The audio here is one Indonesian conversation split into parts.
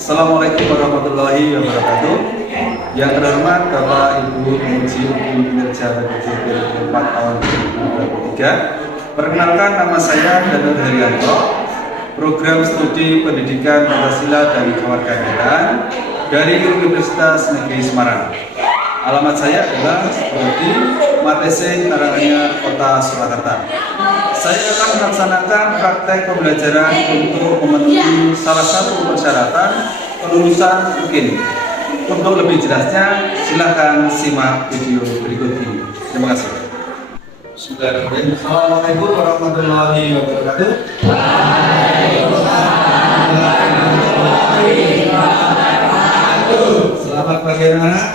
Assalamualaikum warahmatullahi wabarakatuh. Yang terhormat Bapak Ibu Penguji Hukum Kinerja PPJ periode 4 tahun 2023. Perkenalkan, nama saya Danur Herianto, Program Studi Pendidikan Pancasila dan Kewarganegaraan dari Universitas Negeri Semarang. Alamat saya adalah Prodi Matese Karanganyar, Kota Surakarta. Saya akan melaksanakan praktek pembelajaran untuk memenuhi salah satu persyaratan kelulusan UKIN. Untuk lebih jelasnya, silakan simak video berikut ini. Terima kasih. Assalamualaikum warahmatullahi wabarakatuh. Selamat pagi anak-anak.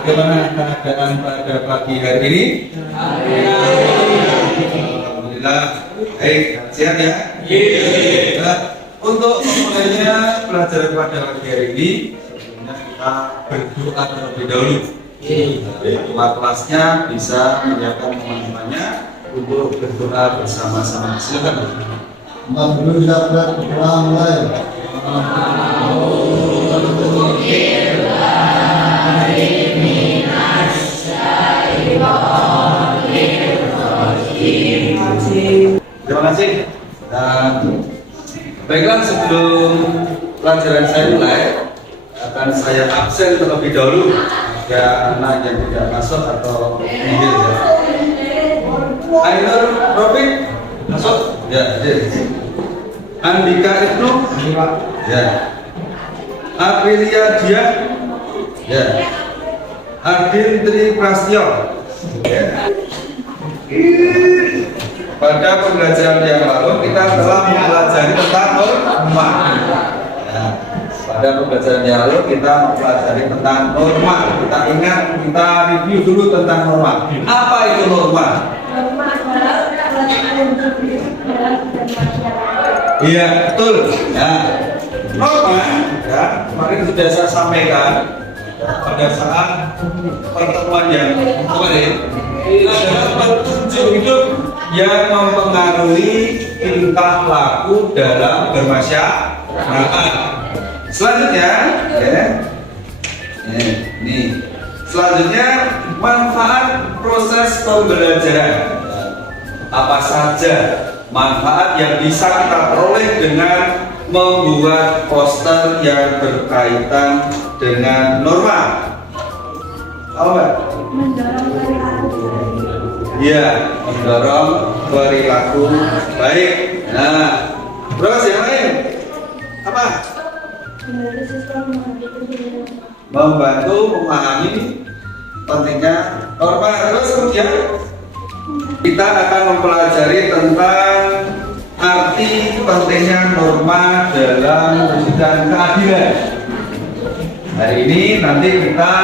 Bagaimana keadaan pada pagi hari ini? Alhamdulillah baik, sehat ya? Nah, untuk memulainya pelajaran pada pagi hari ini, sebelumnya kita berdoa terlebih dahulu. Ketua kelasnya bisa menyiapkan teman-temannya untuk berdoa bersama-sama. Silakan. Dulu dapat berdoa mulai. Terima kasih. Dan baiklah, sebelum pelajaran saya mulai, akan saya absen terlebih dahulu jika anak yang tidak masuk atau minggir ya. Ainur Rofik masuk? Ya, hadir. Andika Ibnu? Ya. Aprilia Dia? Ya. Ardin Tri Prastyo? Ya. Pada pembelajaran yang lalu kita telah mempelajari tentang norma. Ya. Pada pembelajaran yang lalu kita mempelajari tentang norma. Kita ingat, kita review dulu tentang norma. Apa itu norma? Norma adalah peraturan untuk dalam masyarakat. Iya, betul. Ya. Norma, ya, kemarin sudah saya sampaikan pada saat pertemuan yang kemarin, adalah petunjuk hidup yang mempengaruhi tingkah laku dalam bermasyarakat. Selanjutnya, ya, ini. Selanjutnya, manfaat proses pembelajaran. Apa saja manfaat yang bisa kita peroleh dengan membuat poster yang berkaitan dengan norma? Apa? Mendorong perilaku. Iya, mendorong perilaku baik. Nah, terus yang lain apa? Membantu memahami pentingnya norma. Terus kemudian kita akan mempelajari tentang arti pentingnya norma dalam mewujudkan keadilan. Hari ini nanti kita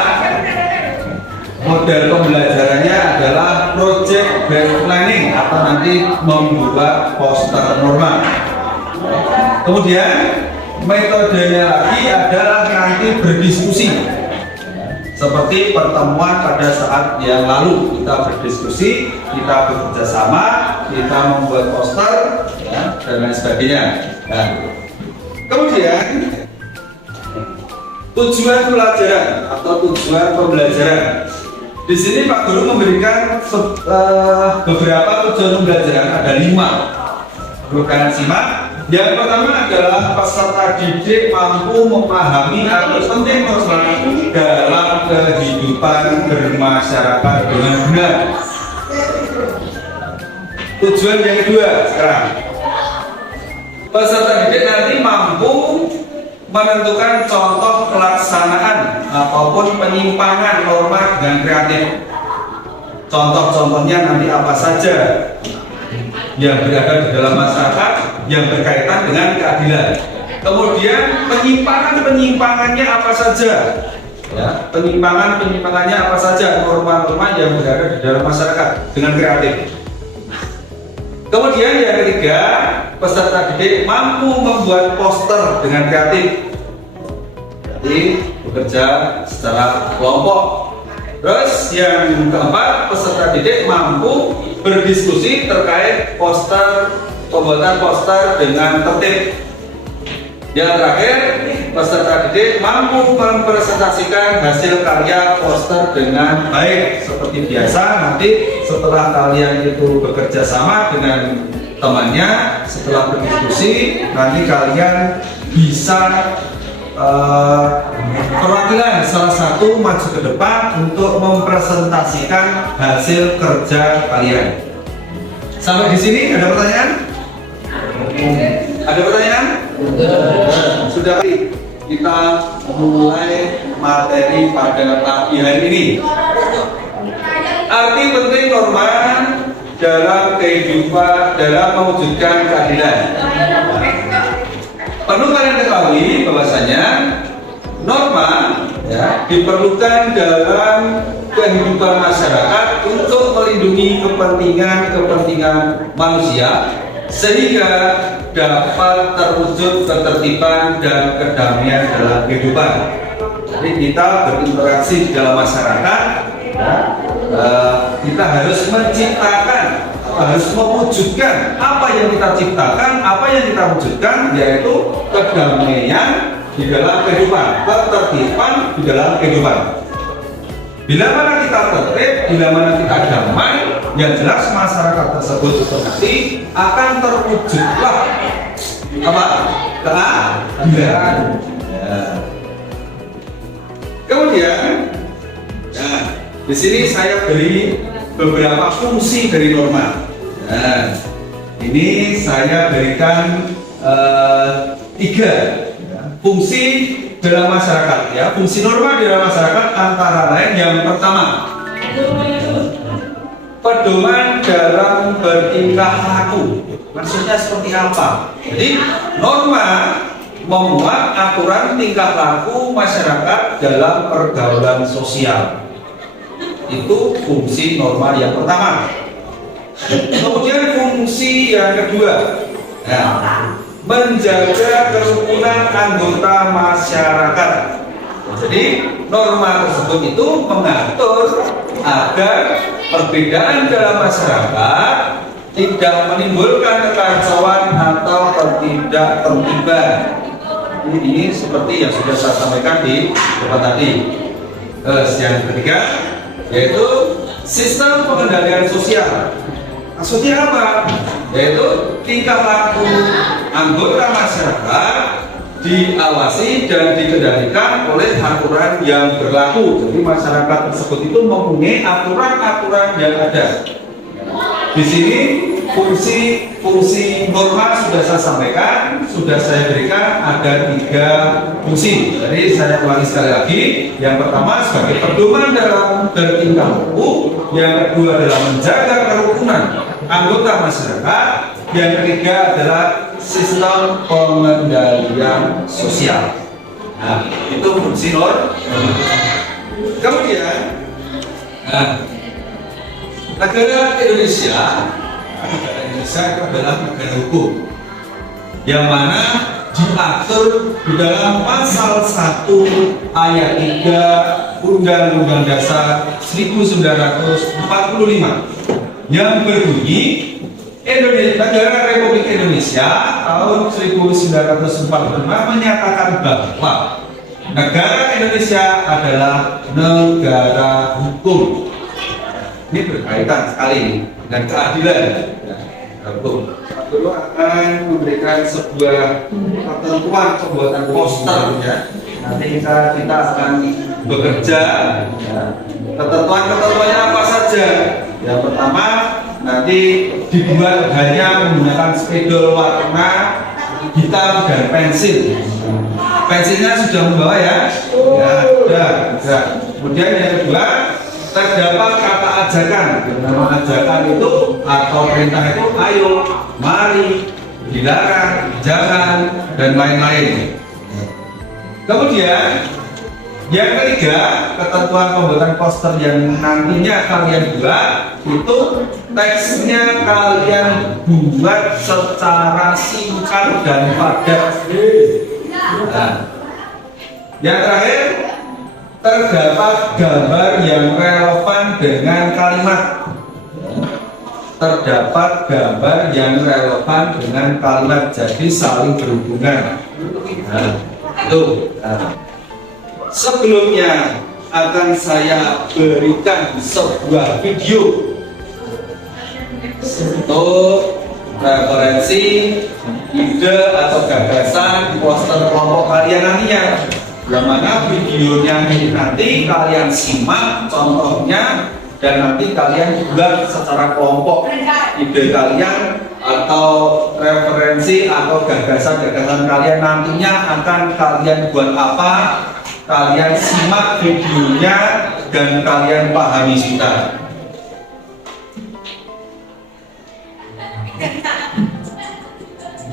model pembelajarannya adalah project based planning atau nanti membuat poster norma. Kemudian metodenya lagi adalah nanti berdiskusi. Seperti pertemuan pada saat yang lalu, kita berdiskusi, kita bekerja sama, kita membuat poster, ya, dan lain sebagainya. Nah, kemudian tujuan pelajaran atau tujuan pembelajaran. Di sini Pak Guru memberikan beberapa tujuan pembelajaran, ada 5. Perlu kalian simak. Yang pertama adalah peserta didik mampu memahami arti penting norma dalam kehidupan bermasyarakat dengan benar. Tujuan yang kedua sekarang, peserta didik nanti mampu menentukan contoh pelaksanaan ataupun penyimpangan norma dengan kreatif. Contoh-contohnya nanti apa saja yang berada di dalam masyarakat yang berkaitan dengan keadilan. Kemudian penyimpangannya apa saja, ya, penyimpangannya apa saja, norma-norma yang berada di dalam masyarakat dengan kreatif. Kemudian yang ketiga, peserta didik mampu membuat poster dengan kreatif. Jadi bekerja secara kelompok. Terus yang keempat, peserta didik mampu berdiskusi terkait pembuatan poster dengan tertib. Yang terakhir, peserta didik mampu mempresentasikan hasil karya poster dengan baik. Seperti biasa, nanti setelah kalian itu bekerja sama dengan temannya, setelah berdiskusi, nanti kalian bisa perwakilan salah satu maju ke depan untuk mempresentasikan hasil kerja kalian. Sampai di sini ada pertanyaan? Ada pertanyaan? Sudah. Kita mulai materi pada pagi hari ini. Arti penting norma dalam kehidupan dalam mewujudkan keadilan. Perlu kalian ketahui bahwasanya norma diperlukan dalam kehidupan masyarakat untuk melindungi kepentingan manusia sehingga dapat terwujud ketertiban dan kedamaian dalam kehidupan. Jadi kita berinteraksi di dalam masyarakat, kita harus menciptakan, harus mewujudkan apa yang kita ciptakan, apa yang kita wujudkan, yaitu kedamaian di dalam kehidupan, ketertiban di dalam kehidupan. Bila mana kita tertib, bila mana kita damai, yang jelas masyarakat tersebut nanti akan terwujudlah apa? Keadilan. Kemudian, di sini saya beri beberapa fungsi dari norma. Ini saya berikan 3 fungsi dalam masyarakat, ya. Fungsi norma dalam masyarakat antara lain yang pertama, pedoman dalam bertingkah laku. Maksudnya seperti apa? Jadi norma membuat aturan tingkah laku masyarakat dalam pergaulan sosial. Itu fungsi norma yang pertama. Kemudian fungsi yang kedua, menjaga kerukunan anggota masyarakat. Jadi norma tersebut itu mengatur agar perbedaan dalam masyarakat tidak menimbulkan kekacauan atau ketidaktertiban. Ini seperti yang sudah saya sampaikan di tempat tadi. Yang ketiga yaitu sistem pengendalian sosial. Maksudnya apa? Yaitu tingkah laku anggota masyarakat diawasi dan dikendalikan oleh aturan yang berlaku. Jadi masyarakat tersebut itu mempunyai aturan-aturan yang ada. Di sini fungsi norma sudah saya sampaikan, sudah saya berikan ada 3 fungsi. Jadi saya ulangi sekali lagi. Yang pertama sebagai pedoman dalam bertingkah laku, yang kedua adalah menjaga kerukunan anggota masyarakat, yang ketiga adalah sistem pengendalian sosial. Nah, itu fungsi norma. Kemudian, negara Indonesia itu adalah negara hukum yang mana diatur di dalam pasal 1 ayat 3 Undang-Undang Dasar 1945 yang berbunyi Negara Republik Indonesia tahun 1945 menyatakan bahwa negara Indonesia adalah negara hukum. Ini berkaitan sekali dengan keadilan hukum. Perlu akan memberikan sebuah ketentuan pembuatan poster, ya. Nanti kita akan bekerja. Ketentuannya apa saja? Yang pertama, nanti dibuat hanya menggunakan spidol warna hitam dan pensil. Pensilnya sudah membawa, ya? Ya, sudah. Kemudian yang kedua, terdapat kata ajakan. Nama ajakan itu atau perintah itu ayo, mari, dilarang, jangan, dan lain-lain. Kemudian yang ketiga, ketentuan pembuatan poster yang nantinya kalian buat itu teksnya kalian buat secara singkat dan padat. Nah, yang terakhir, terdapat gambar yang relevan dengan kalimat. terdapat gambar yang relevan dengan kalimat, jadi saling berhubungan. Nah, itu. Nah, sebelumnya akan saya berikan sebuah video untuk referensi, ide atau gagasan poster kelompok kalian nantinya. Yang mana videonya ini nanti kalian simak contohnya dan nanti kalian buat secara kelompok ide kalian atau referensi atau gagasan-gagasan kalian nantinya akan kalian buat apa, kalian simak videonya dan kalian pahami sudah.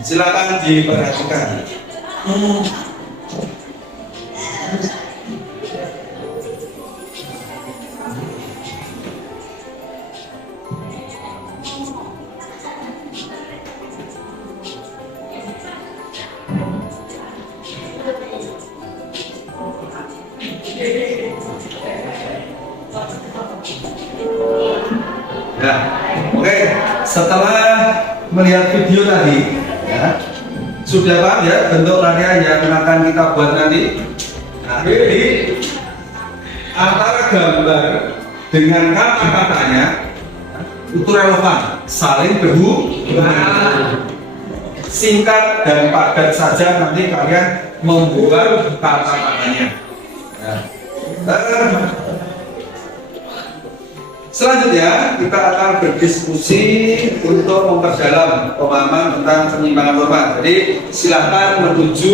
Silakan diperhatikan. Ya, oke. Setelah melihat video tadi, ya, sudah paham ya bentuk karya yang akan kita buat nanti. Nah, jadi antara gambar dengan kata-katanya itu relevan, saling berhubungan. Singkat dan padat saja nanti kalian membuat kata-katanya. Ya. Selanjutnya kita akan berdiskusi untuk memperdalam pemahaman tentang penyimpangan norma. Jadi silahkan menuju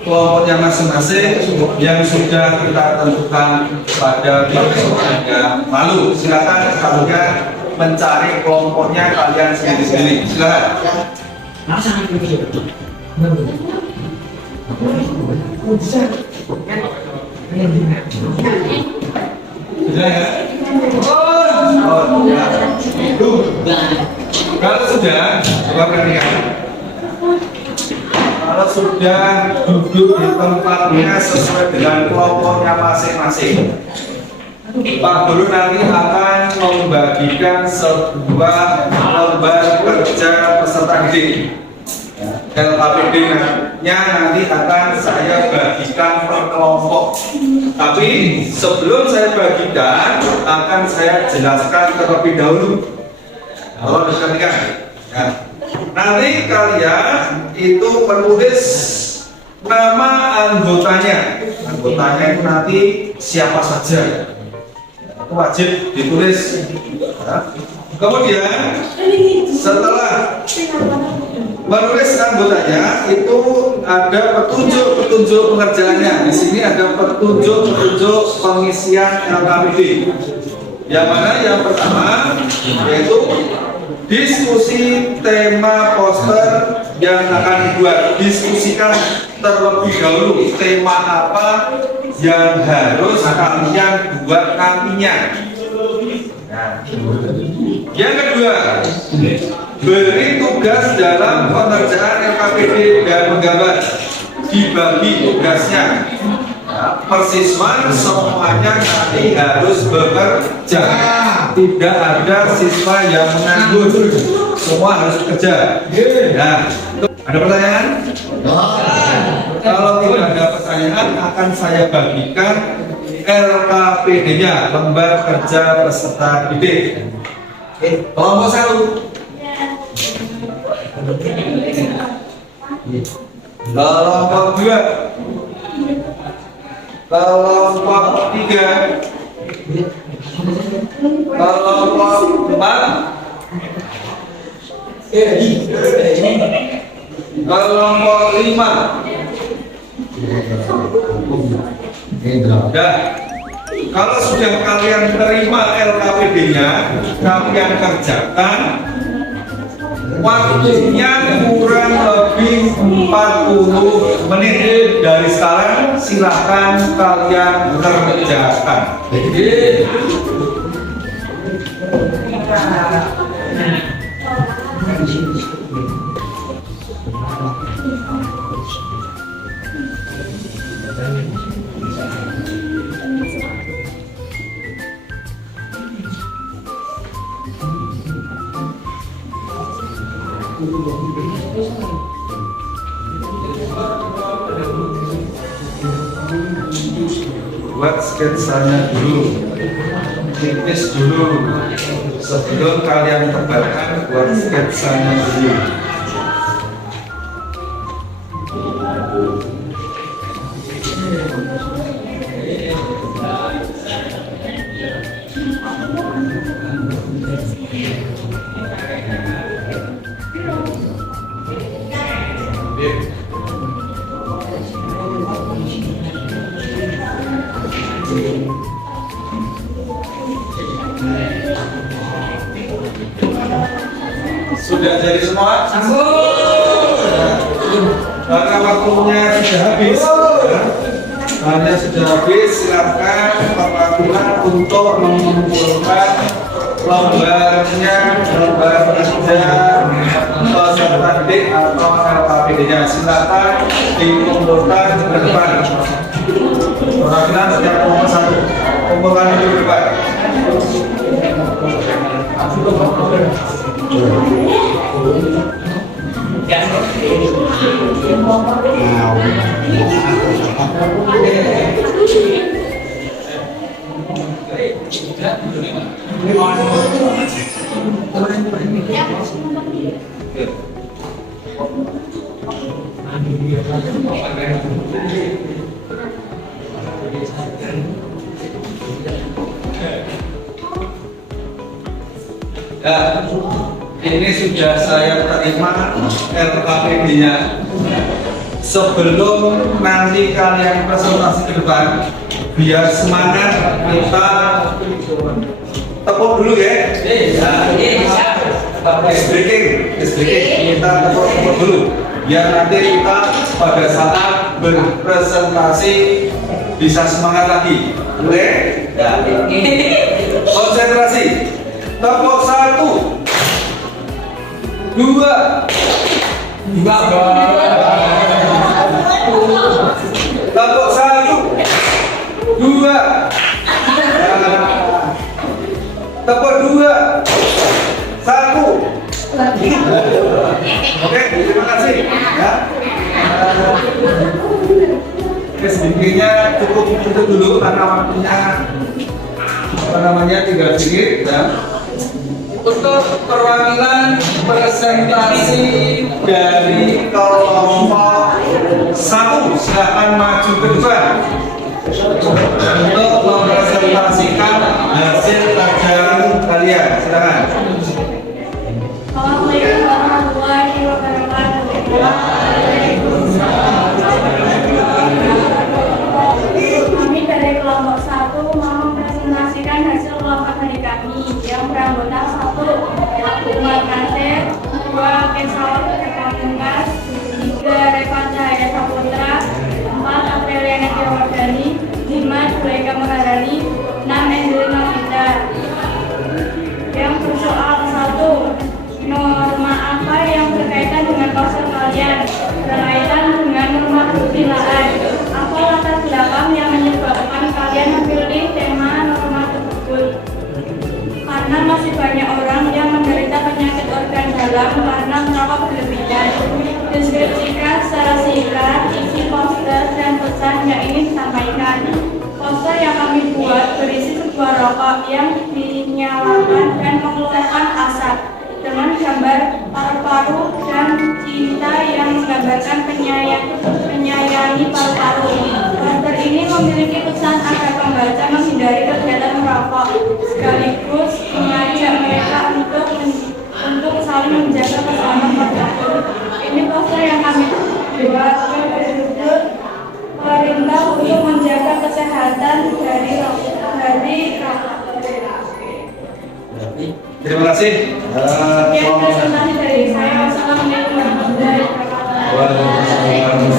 kelompoknya masing-masing yang sudah kita tentukan pada video yang lalu. Silahkan kalian mencari kelompoknya kalian sendiri-sendiri. Silahkan. Sudah ya? Oh, ya. Kalau sudah, coba perhatikan. Kalau sudah duduk di tempatnya sesuai dengan kelompoknya masing-masing, Pak Guru nanti akan membagikan sebuah lembar kerja peserta didik. LKPD-nya nanti akan saya bagikan per kelompok. Tapi sebelum saya bagikan, akan saya jelaskan terlebih dahulu. Kalau diperhatikan, ya. Nanti kalian itu menulis nama anggotanya. Anggotanya itu nanti siapa saja. Itu wajib ditulis. Ya. Kemudian setelah menulis anggotanya itu ada petunjuk pengerjaannya. Di sini ada petunjuk pengisian LKPD. Yang mana yang pertama yaitu diskusi tema poster yang akan dibuat. Diskusikan terlebih dahulu tema apa yang harus kalian buat nantinya. Nah, yang kedua, beri tugas dalam pengerjaan LKPD dan menggambar. Dibagi tugasnya. Nah, persiswa semuanya nanti harus bekerja. Tidak ada siswa yang menganggur. Semua harus bekerja. Nah, ada pertanyaan? Kalau tidak ada pertanyaan, akan saya bagikan LKPD-nya, lembar kerja peserta didik. Kelompok 1. Kelompok 2. Kelompok 3. Kelompok 4. Kelompok 5. Dan kalau sudah kalian terima LKPD-nya, kalian kerjakan. Waktunya kurang lebih 40 menit dari sekarang. Silahkan kalian kerjakan. Buat sketsanya dulu, tipis dulu. Sebelum kalian tebarkan, buat sketsanya dulu. Sudah jadi semua? Karena waktunya sudah habis. Karena sudah habis, silakan Bapak Guna untuk mengumpulkan lembarnya, lembar kerja peserta didik atau LKPD-nya. Silakan dikumpulkan ke depan. Perwakilan setiap kelompok satu, kumpulkan di depan. Ya, ini sudah saya terima LKPD-nya. Sebelum nanti kalian presentasi ke depan, biar semangat kita tepuk dulu ya. SBK kita tepuk dulu. Biar nanti kita pada saat berpresentasi bisa semangat lagi. Oke? Ya. Konsentrasi. Tepuk 1, 2, tepuk 1, 2, tepuk 2, 1. Oke, terima kasih ya. Sedikitnya cukup itu dulu karena waktunya tinggal sedikit ya. Untuk perwakilan presentasi dari kelompok 1, silakan maju ke depan untuk mempresentasikan hasil pelajaran kalian. Silakan. Assalamualaikum warahmatullahi wabarakatuh. Kami dari kelompok 1 mau mempresentasikan hasil kelompok dari kami yang beranggota 1 Abdullah Nasir, 2 Kesal Pamungkas, 3 Reva Cahaya Saputra, 4 Apriliana Diawardani, 5 Zulaika Maharani, 6 Angelina Novita. Yang bersoal 1, norma apa yang berkaitan dengan pasal kalian? Berkaitan dengan norma kewilaan. Apa latar belakang yang menyebabkan kalian memilih tema norma tersebut? Karena masih banyak orang yang menderita penyakit organ dalam karena merokok berlebihan. Deskripsikan secara singkat isi poster dan pesan yang ingin disampaikan. Poster yang kami buat berisi sebuah rokok yang dinyalakan dan mengeluarkan asap dengan gambar paru-paru dan cinta yang menggambarkan penyayangi paru-paru. Poster ini memiliki pesan agar pembaca menghindari kegiatan merokok, sekaligus mengajak mereka untuk saling menjaga keselamatan paru-paru. Ini poster yang kami buat berjudul Perintah untuk menjaga kesehatan dari rokok. Terima kasih. Sekian presentasi dari saya. Wassalamualaikum warahmatullahi wabarakatuh.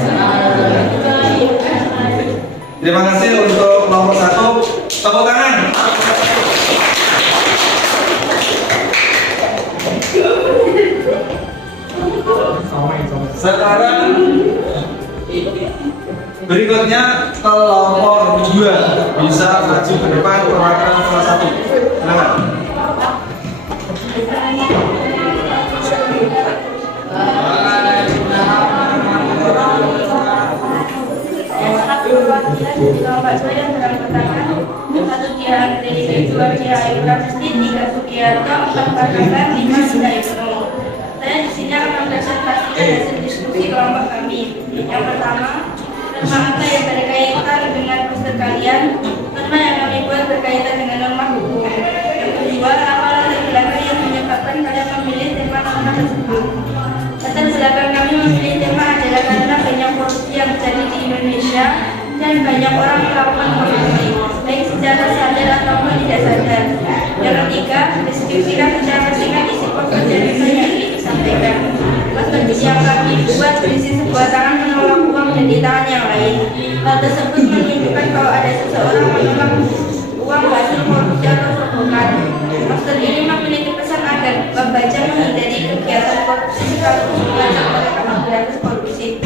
Terima kasih untuk kelompok 1. Tepuk tangan. Sekarang berikutnya kelompok 2 bisa maju ke depan perwakilan kelas 1. Silakan. mahasiswa yang beranggotakan 1 Dia Andri, 2 Dia Ayu Pramesti, 3 Sugiarto, 4 Panakan, 5 Sida Ibnu. Saya di sini akan mempresentasikan hasil diskusi kelompok kami. Yang pertama, norma apa yang berkaitan dengan poster kalian? Norma yang kami buat berkaitan dengan norma hukum. Yang kedua, apa latar belakang yang menyebabkan kalian memilih tema norma tersebut? Latar belakang kami memilih tema adalah karena banyak korupsi yang terjadi di Indonesia dan banyak orang melakukan korupsi, baik secara sadar ataupun tidak sadar. Yang ketiga, deskripsikan secara singkat isi poster yang ingin disampaikan. Poster yang kami buat berisi sebuah tangan menolak uang dan di tangan yang lain. Hal tersebut menunjukkan kalau ada seseorang menolak uang hasil korupsi atau sokongan. Poster ini memiliki pesan agar pembaca menghindari kegiatan korupsi sekaligus mengajak mereka memberantas korupsi.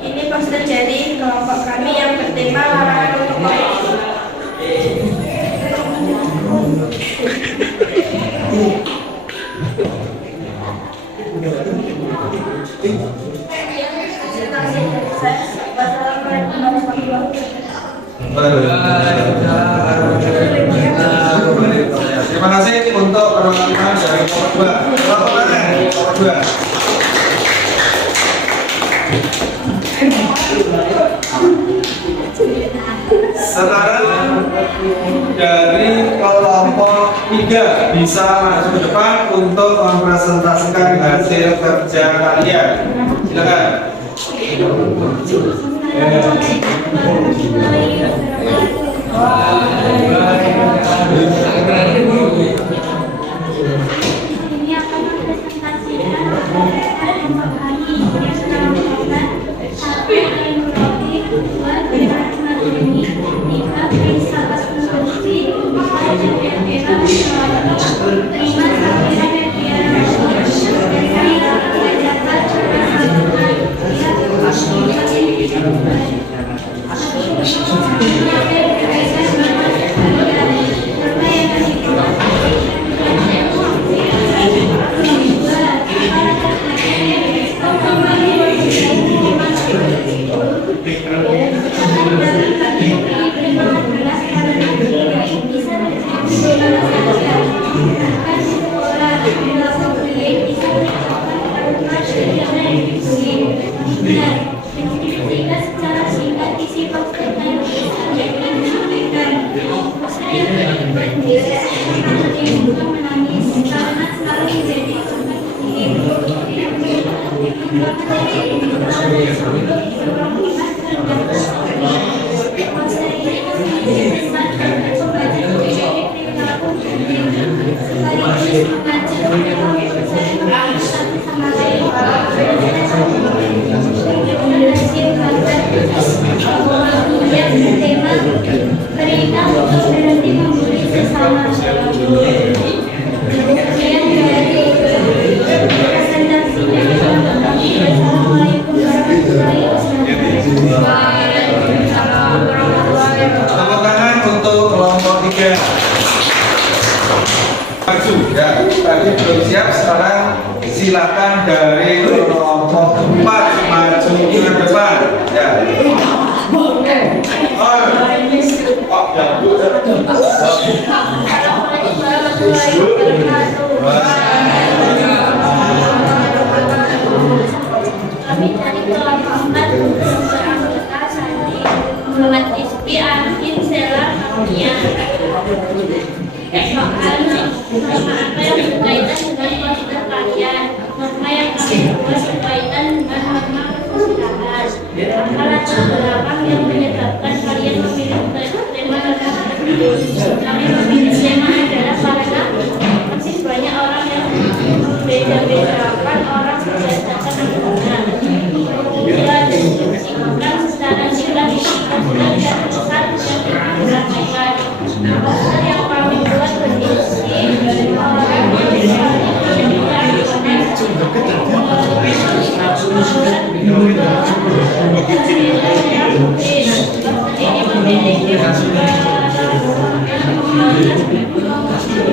Ini poster dari kelompok kami yang bertema larangan untuk korupsi. Wassalamualaikum warahmatullahi wabarakatuh. Terima kasih untuk teman-teman dari kelompok 2. Kelompok mana? Kelompok 2. Sekarang dari kelompok 3 bisa maju ke depan untuk mempresentasikan hasil kerja kalian. Silakan. Ini akan mempresentasikan kelompok kami yang melakukan 1 ekonomi, 2 ekonomi, 3 bisa konsumsi, 4 era nasional, 5 sampai media nasional, 3 maju ya, tadi belum siap, sekarang silakan dari kelompok 4 maju ke depan ya. Kami dari kelompok 4 beranggota Sandi, Muhammad Rizky, Arifin, Sela, Kaunia. Soal norma apa yang berkaitan dengan poster kalian? Norma yang kami buat berkaitan dengan norma perpustakaan. Apa latar belakang yang menyebabkan kalian memilih tema norma tersebut? Kami memilih tema adalah karena masih banyak orang yang membeda-bedakan orang berdasarkan agama. Kemudian diskusikan secara singkat isi poster dan pesan yang disampaikan. Poster yang kami buat berisi orang yang memiliki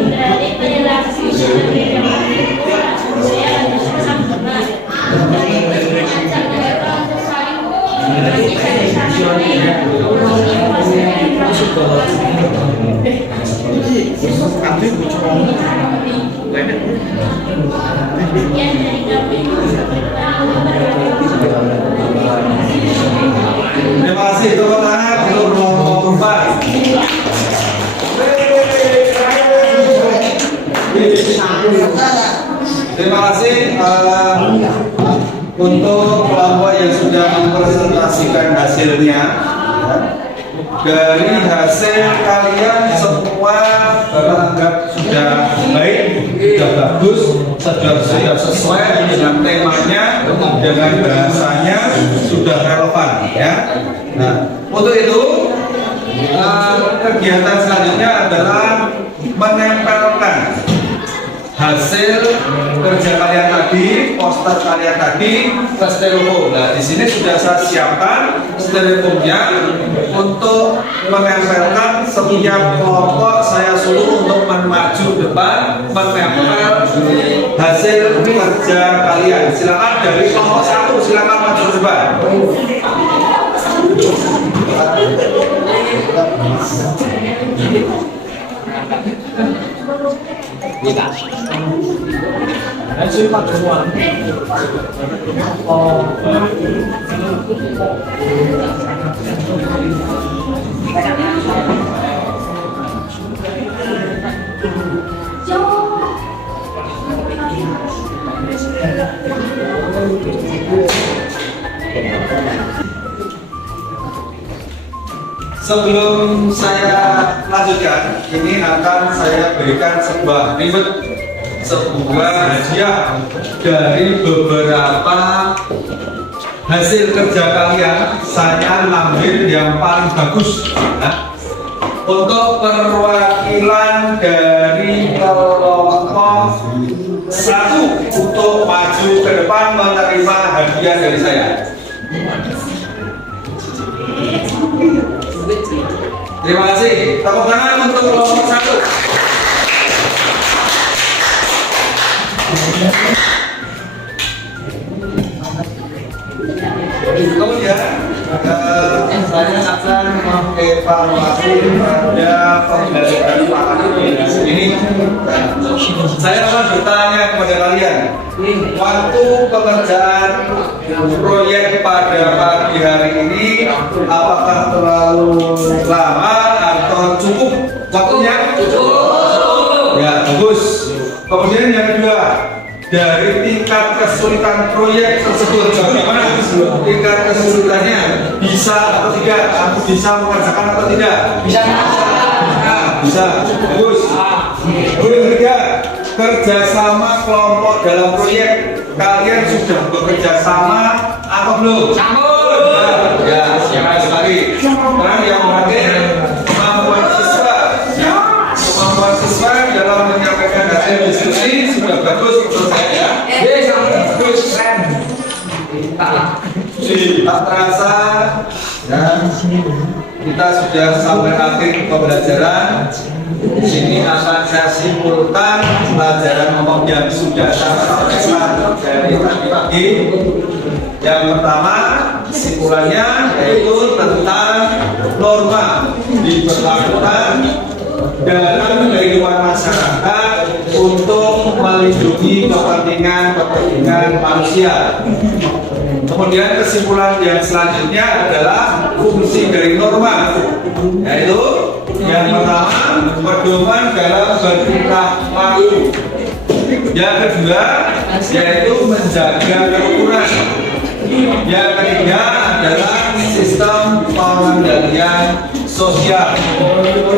dari perilaku Sekian dari kami. Terima kasih tepuk tangan untuk kelompok 4. Terima kasih untuk kelompok yang sudah mempresentasikan hasilnya. Dari hasil kalian semua menganggap sudah baik, sudah bagus, sudah sesuai dengan temanya, dengan bahasanya, sudah relevan ya. Nah, untuk itu kegiatan selanjutnya adalah menempelkan hasil kerja kalian tadi, poster kalian tadi ke styrofoam. Nah, di sini sudah saya siapkan styrofoamnya untuk menempelkan. Setiap kelompok saya suruh untuk maju depan menempel hasil kerja kalian. Silakan dari kelompok 1, silakan maju depan. Sebelum saya lanjutkan, ini akan saya berikan sebuah reward, sebuah hadiah dari beberapa hasil kerja kalian. Saya ambil yang paling bagus. Nah, untuk perwakilan dari kelompok 1 untuk maju ke depan menerima hadiah dari saya. Terima kasih. Tepuk tangan untuk kelompok 1. Kemudian saya akan mengevaluasi pada pembelajaran ini. Saya akan bertanya kepada kalian, waktu pekerjaan proyek pada pagi hari ini apakah terlalu lama atau cukup waktunya? Cukup. Ya, bagus. Kemudian yang kedua, dari tingkat kesulitan proyek tersebut bagaimana? Tingkat kesulitannya bisa atau tidak? Aku bisa mengerjakan atau tidak? Bisa. Bisa. Bagus. Kemudian ketiga, kerjasama kelompok dalam proyek, kalian sudah bekerja sama atau belum? Ya, siapa sekali. Sekarang yang terakhir, kemampuan siswa. Kemampuan siswa dalam menyampaikan hasil diskusi sudah bagus menurut saya. Bagus. Tak terasa dan kita sudah sampai akhir pembelajaran. Di sini akan saya simpulkan pelajaran umum yang sudah saya sampaikan dari tadi pagi. Yang pertama, kesimpulannya yaitu tentang norma diberlakukan dalam kehidupan masyarakat untuk melindungi kepentingan manusia. Kemudian kesimpulan yang selanjutnya adalah fungsi dari norma, yaitu yang pertama pedoman dalam bertingkah laku. Yang kedua yaitu menjaga kerukunan. Yang ketiga adalah sistem pengendalian sosial.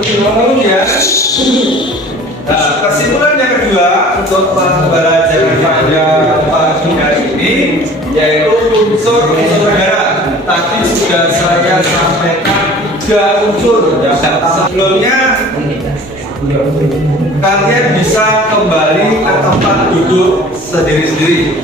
Kemudian, kesimpulan yang kedua untuk pembelajaran pada pagi hari ini yaitu unsur negara. Tadi sudah saya sampaikan 3 unsur. Sebelumnya kalian bisa kembali ke tempat duduk sendiri-sendiri.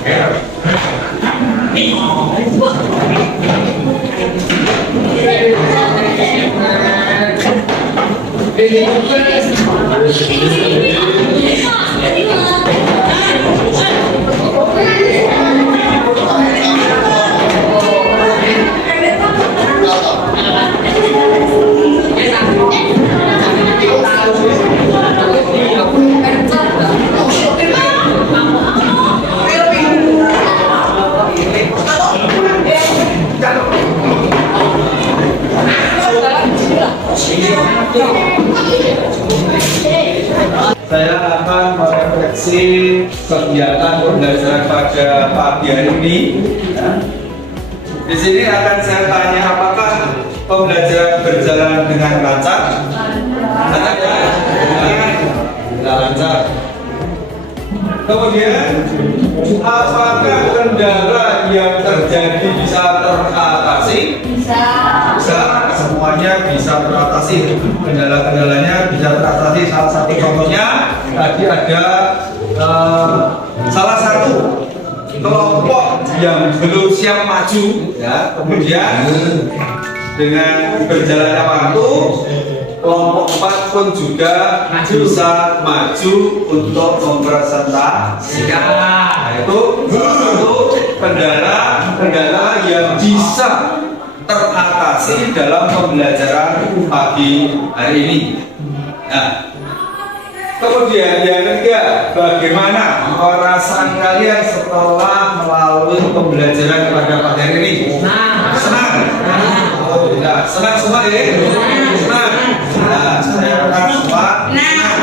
kegiatan pembelajaran pada pagi hari ini. Ya. Di sini akan saya tanya apakah pembelajaran berjalan dengan lancar? Lancar ya? Lancar. Kemudian, apakah kendala yang terjadi bisa teratasi? Bisa. Bisa, semuanya bisa teratasi. Kendala-kendalanya bisa teratasi. Salah satu contohnya tadi ada salah satu kelompok yang belum siap maju, ya. Kemudian dengan berjalannya waktu, kelompok 4 pun juga bisa maju untuk mempresentasikan. Nah, itu salah satu kendala yang bisa teratasi dalam pembelajaran pagi hari ini. Nah, kemudian yang ketiga, bagaimana perasaan kalian setelah melalui pembelajaran pada pagi hari ini? Senang. Alhamdulillah. Senang semua ya? Senang. Nah, saya harap semua senang.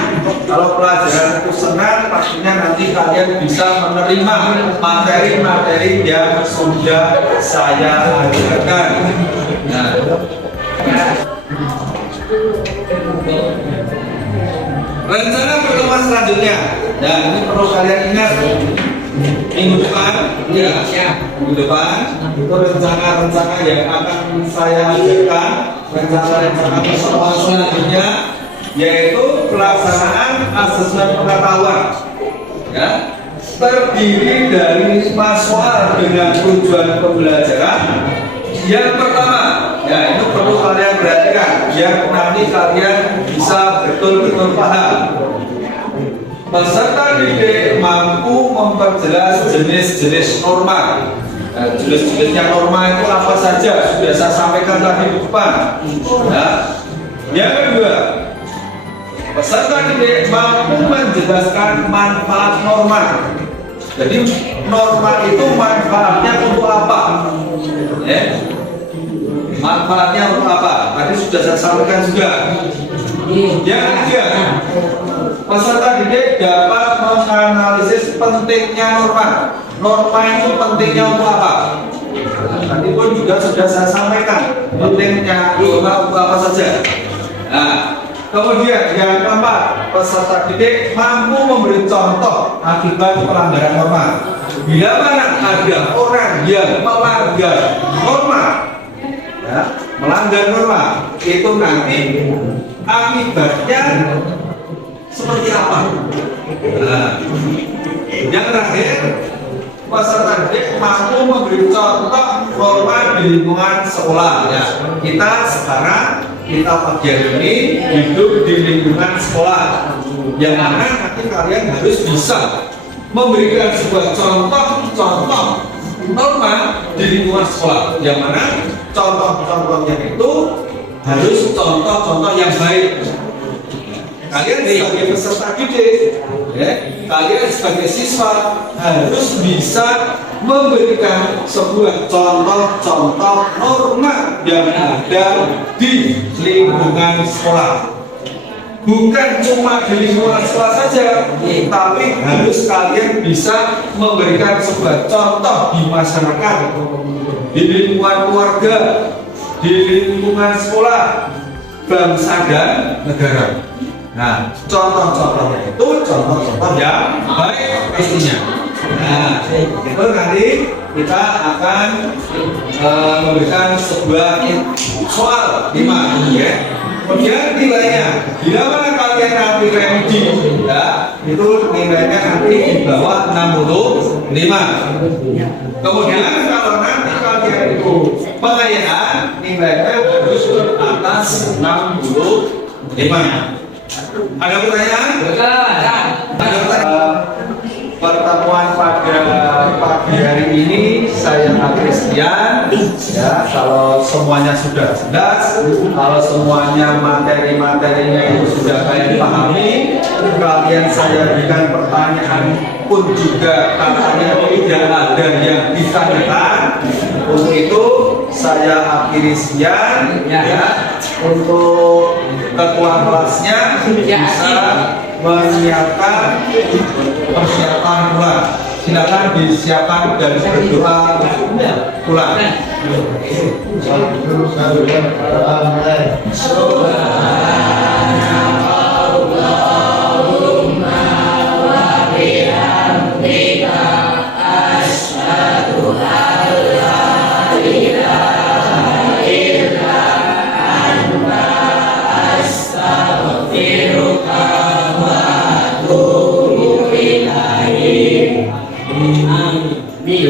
Kalau pelajaran itu senang, pastinya nanti kalian bisa menerima materi-materi yang sudah saya ajarkan. Nah, rencana pertemuan selanjutnya, dan ini perlu kalian ingat, minggu depan, minggu depan itu rencana-rencana yang akan saya ajarkan, rencana-rencana pertemuan selanjutnya, yaitu pelaksanaan asesmen pengetahuan, ya, terdiri dari 5 soal dengan tujuan pembelajaran. Yang pertama, ya itu perlu kalian perhatikan, yang nanti kalian bisa betul-betul paham. Peserta didik mampu memperjelas jenis-jenis norma. Nah, jenis-jenisnya norma itu apa saja sudah saya sampaikan tadi di depan. Ya. Yang kedua, peserta didik mampu menjelaskan manfaat norma. Jadi norma itu manfaatnya untuk apa? Ya. Manfaatnya untuk apa? Tadi sudah saya sampaikan juga. Yang ketiga, peserta didik dapat menganalisis pentingnya norma. Norma itu pentingnya untuk apa? Tadi pun juga sudah saya sampaikan pentingnya norma untuk apa saja. Nah, kemudian yang keempat, peserta didik mampu memberi contoh akibat pelanggaran norma. Bila mana ada orang yang melanggar norma, ya, melanggar norma, itu nanti akibatnya seperti apa? Nah, yang terakhir, peserta didik mampu memberi contoh norma di lingkungan sekolah. Ya, kita sekarang pagi hari ini hidup di lingkungan sekolah, yang mana nanti kalian harus bisa memberikan sebuah contoh norma di lingkungan sekolah, yang mana contoh-contohnya itu harus contoh-contoh yang baik. Kalian sebagai peserta didik, ya, kalian sebagai siswa harus bisa memberikan sebuah contoh-contoh norma yang ada di lingkungan sekolah. Bukan cuma di lingkungan sekolah saja, tapi harus kalian bisa memberikan sebuah contoh di masyarakat, di lingkungan keluarga, di lingkungan sekolah, bangsa dan negara. Nah, contoh-contohnya itu contoh-contoh yang baik pastinya. Nah, itu nanti kita akan memberikan sebuah soal 5, ya. Kemudian nilainya, bila mana kalian nanti remedi, ya, itu nilainya nanti di bawah 65. Kemudian kalau nanti kalian itu pengayaan, nilainya harus di atas 65. Ada pertanyaan? Ada pertanyaan? Pertemuan pada pagi hari ini saya akhiri sekian, ya. Kalau semuanya sudah jelas, kalau semuanya materi-materinya itu sudah kalian pahami, kalian saya berikan pertanyaan pun juga katanya tidak ada yang ditanyakan. Untuk itu saya akhiri sekian, ya. Untuk ketua kelasnya bisa menyiapkan persiapan pulang. Silakan disiapkan dan berdoa pulang. Satu berdoa mulai.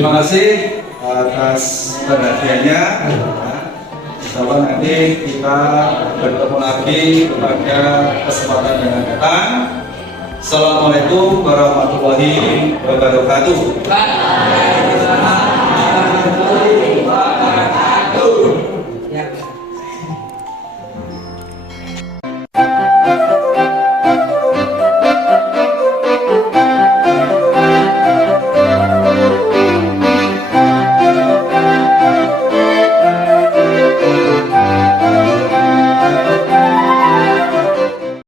Terima kasih atas perhatiannya. Insya nanti kita bertemu lagi pada kesempatan yang akan datang. Assalamualaikum warahmatullahi wabarakatuh.